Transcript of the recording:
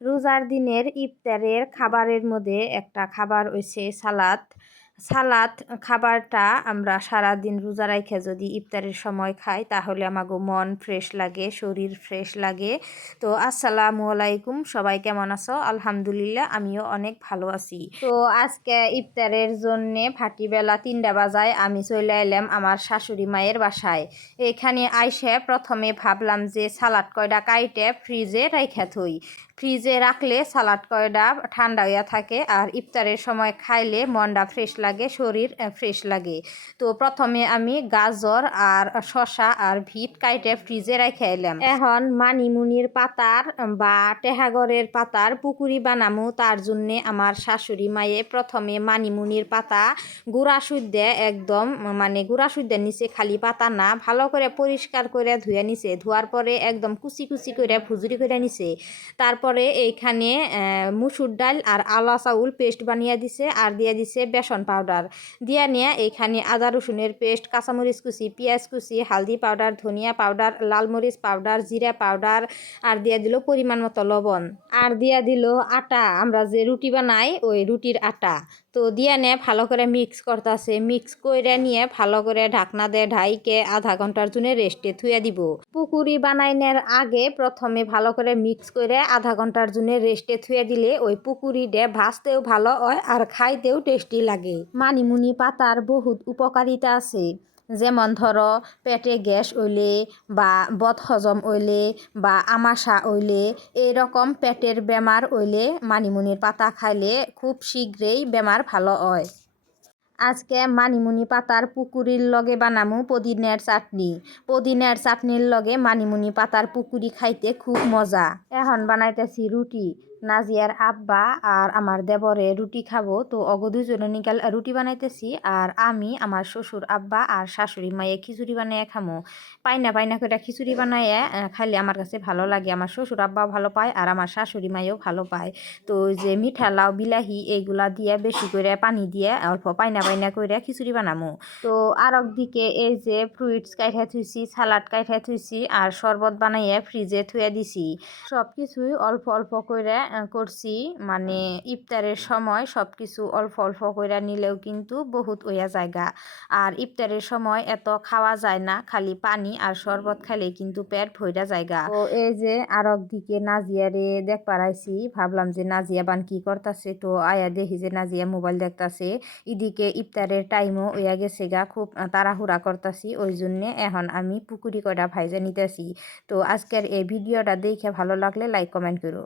রোজার দিনের ইফতারের খাবারের মধ্যে একটা খাবার হইছে সালাদ। সালাদ খাবারটা আমরা সারাদিন রোজা রাইখা যদি ইফতারের সময় খাই তাহলে আমাগো মন ফ্রেশ লাগে, শরীর ফ্রেশ লাগে। তো আসসালামু আলাইকুম, সবাই কেমন আছো? আলহামদুলিল্লাহ, আমিও অনেক ভালো আছি। তো আজকে ইফতারের জন্যে ভাটিবেলা 3টা বাজায় আমি চলে এলাম আমার শাশুড়ি মায়ের বাসায়। এখানে আইসে প্রথমে ভাবলাম যে সালাদ কয়টা কাইটে ফ্রিজে রাইখা থই। ফ্রিজে রাখলে সালাড কয়টা ঠান্ডা হইয়া থাকে আর ইফতারের সময় খাইলে মনটা ফ্রেশ লাগে, শরীর ফ্রেশ লাগে। তো প্রথমে আমি গাজর আর শসা আর ভিট কাইটে ফ্রিজে রেখে এলাম। এখন মানিমুনির পাতার বা টেহাগরের পাতার পুকুরি বানামু। তার জন্যে আমার শাশুড়ি মায়ে প্রথমে মানিমুনির পাতা গুঁড়া সুদ্ধে একদম গুঁড়া সুদ্ধে নিচে, খালি পাতা না, ভালো করে পরিষ্কার করে ধুয়ে নিছে। ধোয়ার পরে একদম কুচি কুচি করে ফুজুরি করে নিছে। তারপরে এইখানে মুসুর ডাল আর আলা চাউল পেস্ট বানিয়ে দিছে আর দিয়ে দিছে বেসন পাউডার। দিয়া নিয়ে এইখানে আদা রসুনের পেস্ট, কাঁচামরিচ কুচি, পেঁয়াজ কুচি, হালদি পাউডার, ধনিয়া পাউডার, লাল মরিচ পাউডার, জিরা পাউডার আর দিয়া দিল পরিমাণ মতো লবণ। আর দিয়া দিল আটা, আমরা যে রুটি বানাই ওই রুটির আটা। তো দিয়া নিয়ে ভালো করে মিক্স করতেছে। মিক্স করে নিয়ে ভালো করে ঢাকনা দিয়ে ঢাইকে আধা ঘন্টার জন্য রেস্টে থুয়ে দিব। পুকুরি বানাইনের আগে প্রথমে ভালো করে মিক্স করে আধা ঘন্টার জন্য রেস্টে থুয়ে দিলে ওই পুকুরিটা ভাজতেও ভালো হয় আর খাইতেও টেস্টি লাগে। মানিমুনি পাতার বহুত উপকারিতা আছে, যেমন ধরো পেটে গ্যাস হইলে বা বদহজম হইলে বা আমাশা হইলে, এইরকম পেটের বেমার হইলে মানিমুনির পাতা খাইলে খুব শীঘ্রই বেমার ভালো হয়। আজকে মানিমুনি পাতার পুকুরির লগে বানামু পুদিনার চাটনি। পুদিনার চাটনির লগে মানিমুনি পাতার পুকুরি খাইতে খুব মজা। এখন বানাইতেছি রুটি। নাজিয়ার আব্বা আর আমার দেবরে রুটি খাবো, তো অগো দুজনে নিকাল রুটি বানাইতেছি আর আমি আমার শ্বশুর আব্বা আর শাশুড়ি মায়ে খিচুড়ি বানিয়ে খামো। পাইনা পাইনা করে খিচুড়ি বানাইয়ে খাইলে আমার কাছে ভালো লাগে। আমার শ্বশুর আব্বাও ভালো পায় আর আমার শাশুড়ি মায়েও ভালো পায়। তো যে মিঠা লাউ বিলাহি এইগুলা দিয়ে বেশি করে পানি দিয়ে অল্প পাইনা পাইনা করে খিচুড়ি বানামু। তো আর একদিকে এই যে ফ্রুইটস কাইঠা থুইছি, সালাড কাইঠা থুইছি আর শরবত বানাইয়া ফ্রিজে থুয়ে দিছি। সব কিছুই অল্প অল্প করে করছি, ইফতারের সময় সব কিছু অল্প অল্প করে নিলেও কিন্তু বহুত ওয়া জায়গা। আর ইফতারের সময় এত খাওয়া যায় না, খালি পানি আর শরবত খাইলে কিন্তু পেট ভইরা জায়গা। তো এই যে আর একদিকে নাজিয়ারে দেখ পারাইছি, ভাবলাম যে নাজিয়া বান কি করতেছে, তো আয়া দেখি যে নাজিয়া মোবাইল দেখতাছে। এদিকে ইফতারের টাইমও হইয়া গেছে গা, খুব তাড়াহুড়া করতাছি, ওই জন্যে এখন আমি পুকুরি কয়টা ভাইজা নিতেছি। তো আজকের এই ভিডিওটা দেখে ভালো লাগলে লাইক কমেন্ট করো।